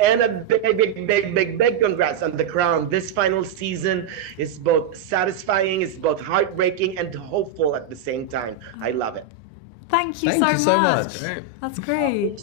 And a big congrats on The Crown. This final season is both satisfying, it's both heartbreaking and hopeful at the same time. I love it. Thank you Thank so you so much. much. That's great.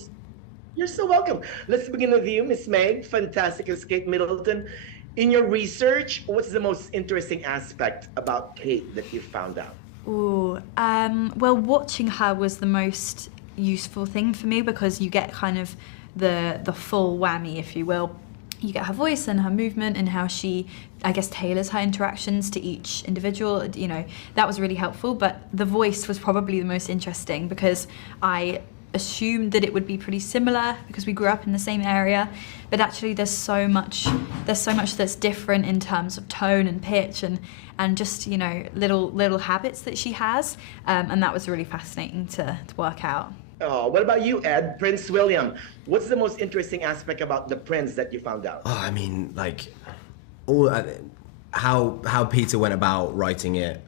You're so welcome. Let's begin with you, Miss Meg. Fantastic as Kate Middleton. In your research, what's the most interesting aspect about Kate that you found out? Ooh, well, watching her was the most useful thing for me because you get kind of the full whammy, if you will. You get her voice and her movement and how she, I guess, tailors her interactions to each individual. You know, that was really helpful. But the voice was probably the most interesting because I assumed that it would be pretty similar because we grew up in the same area, but actually there's so much that's different in terms of tone and pitch and just, you know, little habits that she has, and that was really fascinating to work out. Oh, what about you, Ed? Prince William. What's the most interesting aspect about the prince that you found out? Oh, I mean, like, how Peter went about writing it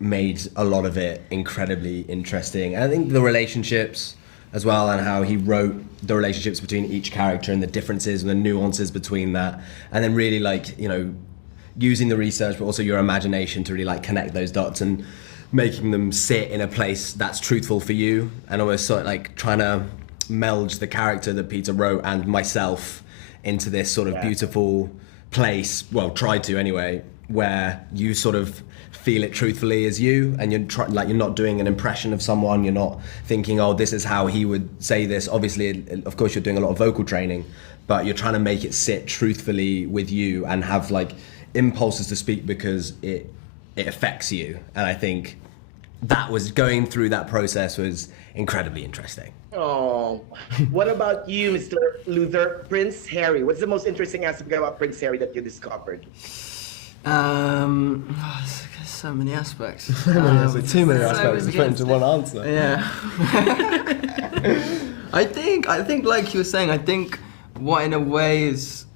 made a lot of it incredibly interesting. And I think the relationships as well, and how he wrote the relationships between each character and the differences and the nuances between that, and then really, like, you know, using the research but also your imagination to really like connect those dots and making them sit in a place that's truthful for you, and almost sort of like trying to meld the character that Peter wrote and myself into this sort of beautiful place, well, tried to anyway, where you sort of feel it truthfully as you, and you're not doing an impression of someone, you're not thinking, oh, this is how he would say this. Obviously, of course, you're doing a lot of vocal training, but you're trying to make it sit truthfully with you and have like impulses to speak because it affects you. And I think that was going through that process was incredibly interesting. Oh, what about you, Mr. Luther? Prince Harry. What's the most interesting aspect about Prince Harry that you discovered? So many aspects. Too many aspects to put into one answer. Yeah. I think like you were saying, I think what in a way is,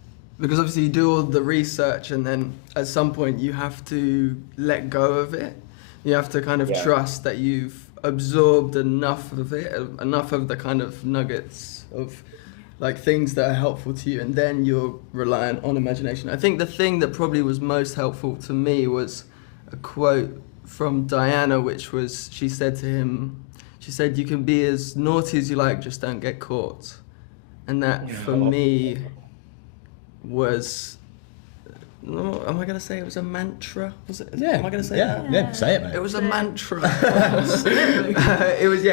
because obviously you do all the research and then at some point you have to let go of it. You have to kind of trust that you've absorbed enough of it, enough of the kind of nuggets of like things that are helpful to you, and then you're reliant on imagination. I think the thing that probably was most helpful to me was a quote from Diana, which was, she said to him, she said, "You can be as naughty as you like, just don't get caught." And that for me was, no, am I going to say it was a mantra? Was it? Yeah. Am I going to say that? Yeah, say it, mate. It was a mantra. It was,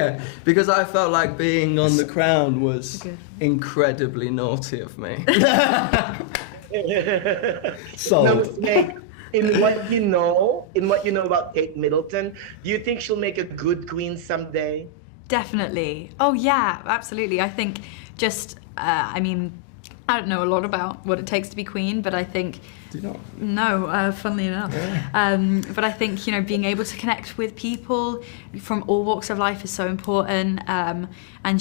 because I felt like being on The Crown was incredibly naughty of me. Sold. Now, in what you know about Kate Middleton, do you think she'll make a good queen someday? Definitely. Oh yeah, absolutely. I think just, I mean, I don't know a lot about what it takes to be queen, but I think... Do you not? No, funnily enough. Yeah. But I think, you know, being able to connect with people from all walks of life is so important. And I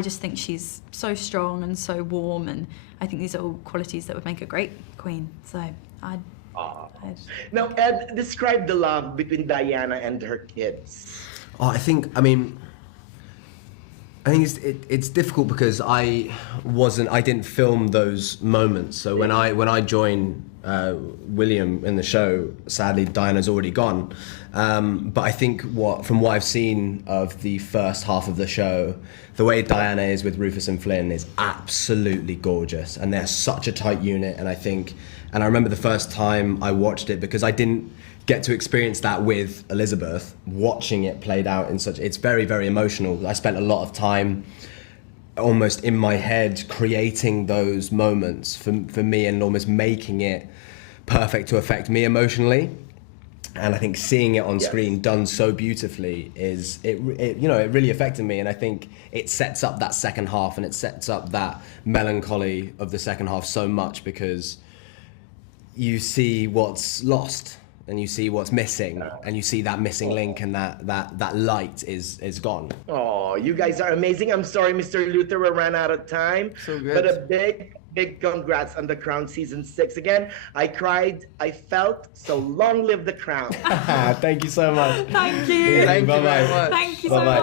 just think she's so strong and so warm, and I think these are all qualities that would make a great queen. So I'd Now, Ed, describe the love between Diana and her kids. Oh, I think it's difficult because I didn't film those moments. So when I joined William in the show, sadly Diana's already gone. But I think from what I've seen of the first half of the show, the way Diana is with Rufus and Flynn is absolutely gorgeous, and they're such a tight unit. And I remember the first time I watched it, because I didn't get to experience that with Elizabeth, watching it played out it's very, very emotional. I spent a lot of time almost in my head creating those moments for me, and almost making it perfect to affect me emotionally. And I think seeing it on screen done so beautifully it really affected me. And I think it sets up that second half, and it sets up that melancholy of the second half so much, because you see what's lost and you see what's missing, and you see that missing link, and that light is gone. Oh, you guys are amazing. I'm sorry, Mr. Luther, we ran out of time. So good. But a big congrats on The Crown Season 6. Again, I cried, I felt, so long live The Crown. Thank you so much. Thank you. Thank you very much. Thank you so much.